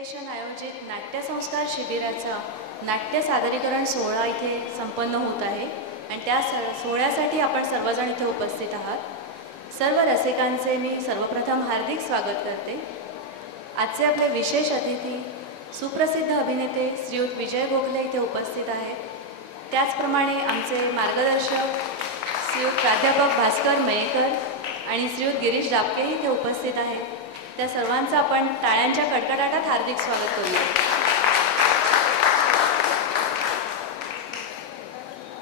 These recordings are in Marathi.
फाउंडेशन आयोजित नाट्यसंस्कार शिबिराचा नाट्य सादरीकरण सोहळा इथे संपन्न होत आहे आणि त्या सोहळ्यासाठी आपण सर्वजण इथे उपस्थित आहात। सर्व रसिकांचे मी सर्वप्रथम हार्दिक स्वागत करते। आजचे आपले विशेष अतिथी सुप्रसिद्ध अभिनेते श्रीयुत विजय गोखले इथे उपस्थित आहेत। त्याचप्रमाणे आमचे मार्गदर्शक श्रीयुत प्राध्यापक भास्कर मयेकर आणि श्रीयुत गिरीश डाबके इथे उपस्थित आहेत। त्या सर्वांचं आपण टाळ्यांच्या कडकडाटात हार्दिक स्वागत करूया।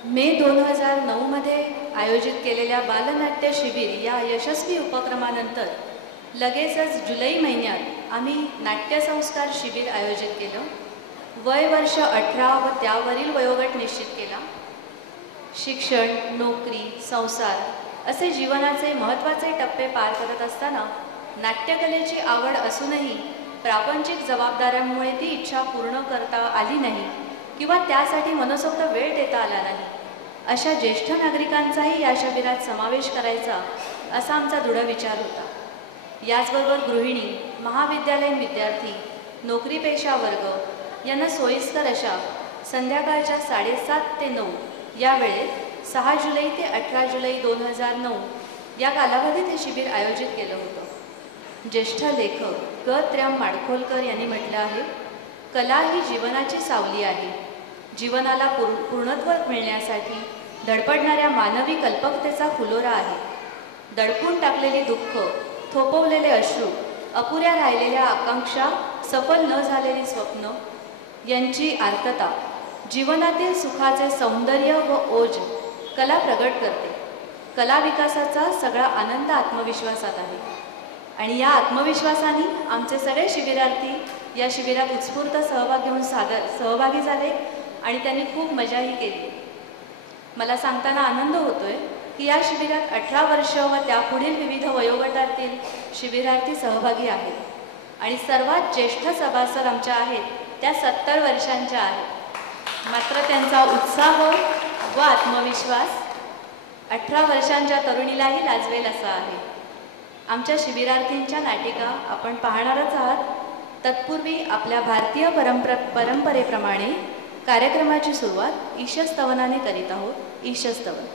मे 2009 मध्ये आयोजित केलेल्या बालनाट्य शिबिर या यशस्वी उपक्रमानंतर लगेचच जुलै महिन्यात आम्ही नाट्यसंस्कार शिबिर आयोजित केलं। वय वर्ष 18 व त्यावरील वयोगट निश्चित केला। शिक्षण, नोकरी, संसार असे जीवनाचे महत्त्वाचे टप्पे पार करत असताना नाट्यकलेची आवड असूनही प्रापंचिक जबाबदाऱ्यांमुळे ती इच्छा पूर्ण करता आली नाही किंवा त्यासाठी मनसोक्त वेळ देता आला नाही। अशा ज्येष्ठ नागरिकांचाही या शिबिरात समावेश करायचा असा आमचा दृढ विचार होता। याचबरोबर गृहिणी, महाविद्यालयीन विद्यार्थी, नोकरीपेशा वर्ग यांना सोयीस्कर अशा संध्याकाळच्या 7:30 ते 9 या वेळेत 6 जुलै ते 18 जुलै 2009 या कालावधीत हे शिबिर आयोजित केलं होतं। ज्येष्ठ लेखक ग.त्र्यं माडखोलकर यांनी म्हटलं आहे, कला ही जीवनाची सावली आहे। जीवनाला पूर्णत्व मिळण्यासाठी धडपडणाऱ्या मानवी कल्पकतेचा फुलोरा आहे। दडपून टाकलेली दुःख, थोपवलेले अश्रू, अपुऱ्या राहिलेल्या आकांक्षा, सफल न झालेली स्वप्न यांची आर्तता, जीवनातील सुखाचे सौंदर्य व ओज कला प्रगट करते। कला विकासाचा सगळा आनंद आत्मविश्वासात आहे आणि या आत्मविश्वासाने आमचे सगळे शिबिरार्थी या शिबिरात उत्स्फूर्त सहभाग घेऊन सहभागी झाले आणि त्यांनी खूप मजाही केली। मला सांगताना आनंद होतोय की या शिबिरात 18 वर्ष व त्यापुढील विविध वयोगटातील शिबिरार्थी सहभागी आहेत आणि सर्वात ज्येष्ठ सभासद आमच्या आहेत त्या 70 वर्षांच्या आहेत। मात्र त्यांचा उत्साह व आत्मविश्वास 18 वर्षांच्या तरुणीलाही लाजवेल असा आहे। आमच्या शिबिरार्थींच्या नाटिका आपण पाहणारच आहात। तत्पूर्वी आपल्या भारतीय परंपरेप्रमाणे कार्यक्रमाची सुरुवात ईशस्तवनाने करीत आहोत। ईशस्तवन।